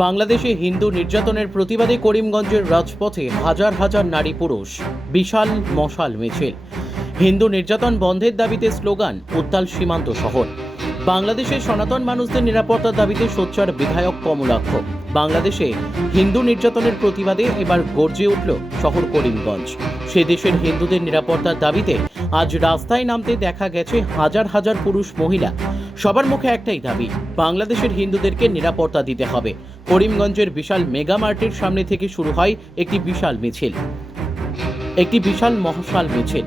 বাংলাদেশে হিন্দু নির্যাতনের প্রতিবাদে করিমগঞ্জের রাজপথে হাজার হাজার নারী পুরুষ বিশাল মশাল মিছিল। হিন্দু নির্যাতন বন্ধের দাবিতে স্লোগান উত্তাল সীমান্ত শহর। বাংলাদেশের সনাতন মানুষদের নিরাপত্তার দাবিতে সোচ্চার বিধায়ক কমলাক্ষ। বাংলাদেশে হিন্দু নির্যাতনের প্রতিবাদে এবার গর্জে উঠল শহর করিমগঞ্জ। সে দেশের হিন্দুদের নিরাপত্তার দাবিতে আজ রাস্তায় নামতে দেখা গেছে হাজার হাজার পুরুষ মহিলা। সবার মুখে একটাই দাবি, বাংলাদেশের হিন্দুদেরকে নিরাপত্তা দিতে হবে। করিমগঞ্জের বিশাল মেগা মার্টের সামনে থেকে শুরু হয় একটি বিশাল মহাশাল মিছিল।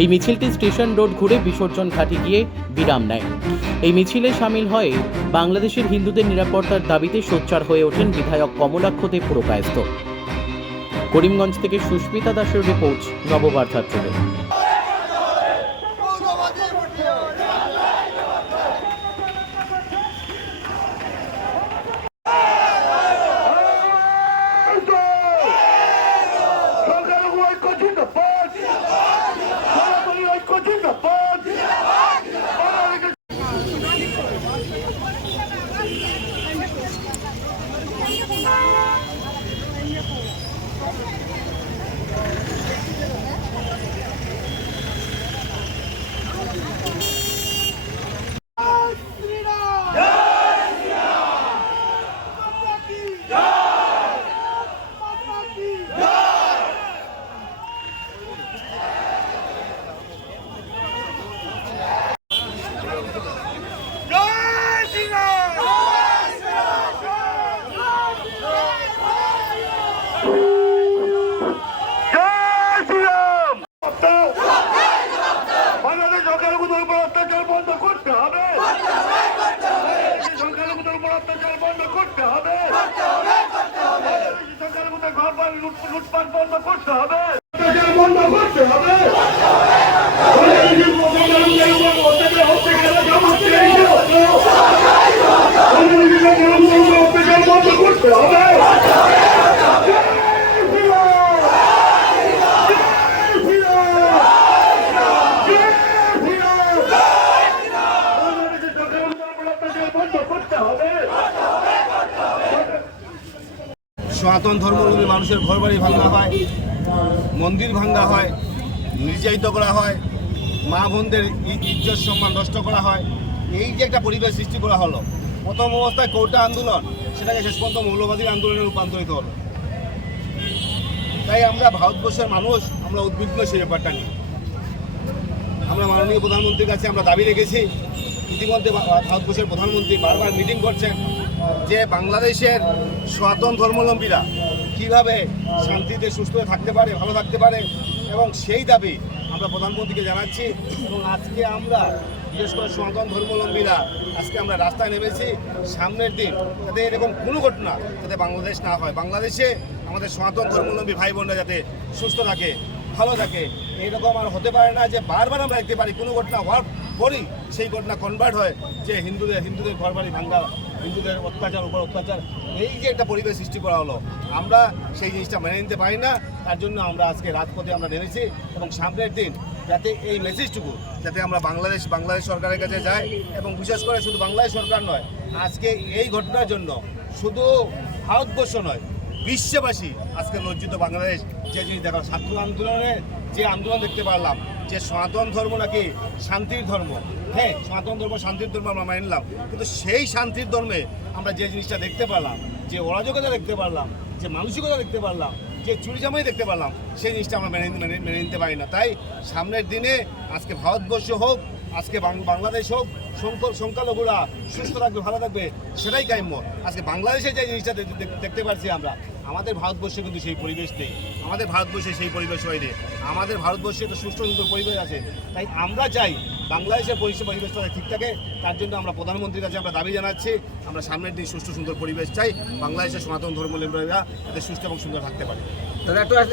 এই মিছিলটি স্টেশন রোড ঘুরে বিসর্জন ঘাটে গিয়ে বিরাম নেয়। এই মিছিলে সামিল হয়ে বাংলাদেশের হিন্দুদের নিরাপত্তার দাবিতে সোচ্চার হয়ে ওঠেন বিধায়ক কমলাক্ষ দেব পুরকায়স্থ। করিমগঞ্জ থেকে সুস্মিতা দাসের রিপোর্ট, নববার্তা টুডে। লুটপাট বন্ধ করতে হবে, বন্ধ করতে হবে। বন্ধ করতে হবে। সনাতন ধর্মাবলম্বী মানুষের ঘরবাড়ি ভাঙা হয়, মন্দির ভাঙা হয়, নির্যাতিত করা হয়, মা বোনদের ইজ্জত সম্মান নষ্ট করা হয়। এই যে একটা পরিবেশ সৃষ্টি করা হলো, প্রথম অবস্থায় কোটা আন্দোলন, সেটাকে শেষ পর্যন্ত মৌলবাদী আন্দোলনে রূপান্তরিত হলো। তাই আমরা ভারতবর্ষের মানুষ আমরা উদ্বিগ্ন সেই ব্যাপারটা নিয়ে। আমরা মাননীয় প্রধানমন্ত্রীর কাছে আমরা দাবি রেখেছি। ইতিমধ্যে ভারতবর্ষের প্রধানমন্ত্রী বারবার মিটিং করছেন যে বাংলাদেশের সনাতন ধর্মাবলম্বীরা কীভাবে শান্তিতে সুস্থ থাকতে পারে, ভালো থাকতে পারে, এবং সেই দাবি আমরা প্রধানমন্ত্রীকে জানাচ্ছি। এবং আজকে আমরা বিশেষ করে সনাতন ধর্মাবলম্বীরা আজকে আমরা রাস্তায় নেমেছি সামনের দিন যাতে এরকম কোনো ঘটনা যাতে বাংলাদেশ না হয়। বাংলাদেশে আমাদের সনাতন ধর্মাবলম্বী ভাই বোনরা যাতে সুস্থ থাকে, ভালো থাকে। এইরকম আর হতে পারে না যে বারবার আমরা দেখতে পারি কোনো ঘটনা হওয়ার পরই সেই ঘটনা কনভার্ট হয় যে হিন্দুদের ঘরবাড়ি ভাঙ্গা, হিন্দুদের অত্যাচার উপর অত্যাচার। এই যে একটা পরিবেশ সৃষ্টি করা হলো, আমরা সেই জিনিসটা মেনে নিতে পারি না। তার জন্য আমরা আজকে রাজপথে আমরা নেমেছি এবং সামনের দিন যাতে এই মেসেজটুকু যাতে আমরা বাংলাদেশ সরকারের কাছে যাই, এবং বিশেষ করে শুধু বাংলাদেশ সরকার নয়, আজকে এই ঘটনার জন্য শুধু ভারতবর্ষ নয়, বিশ্ববাসী আজকে লজ্জিত। বাংলাদেশ যে জিনিস দেখা, ছাত্র আন্দোলনে যে আন্দোলন দেখতে পারলাম যে সনাতন ধর্ম নাকি শান্তির ধর্ম। হ্যাঁ, সনাতন ধর্ম শান্তির ধর্ম আমরা মেনে নিলাম, কিন্তু সেই শান্তির ধর্মে আমরা যে জিনিসটা দেখতে পারলাম, যে অরাজকতা দেখতে পারলাম, যে মানসিকতা দেখতে পারলাম, যে চুরিচামাই দেখতে পারলাম, সেই জিনিসটা আমরা মেনে নিতে পারি না। তাই সামনের দিনে আজকে ভারতবর্ষ হোক, আজকে বাংলাদেশ হোক, সংখ্যালঘুরা সুস্থ থাকবে, ভালো থাকবে, সেটাই কাম্য। আজকে বাংলাদেশে যে জিনিসটা দেখতে পাচ্ছি আমরা, আমাদের ভারতবর্ষে কিন্তু সেই পরিবেশ নেই। আমাদের ভারতবর্ষে সেই পরিবেশ হয়নি। আমাদের ভারতবর্ষে একটা সুস্থ সুন্দর পরিবেশ আছে। তাই আমরা চাই বাংলাদেশের পরিবেশটা ঠিক থাকে। তার জন্য আমরা প্রধানমন্ত্রীর কাছে আমরা দাবি জানাচ্ছি, আমরা সামনের দিন সুস্থ সুন্দর পরিবেশ চাই। বাংলাদেশের সনাতন ধর্মাবলম্বীরা যাতে সুস্থ এবং সুন্দর থাকতে পারে।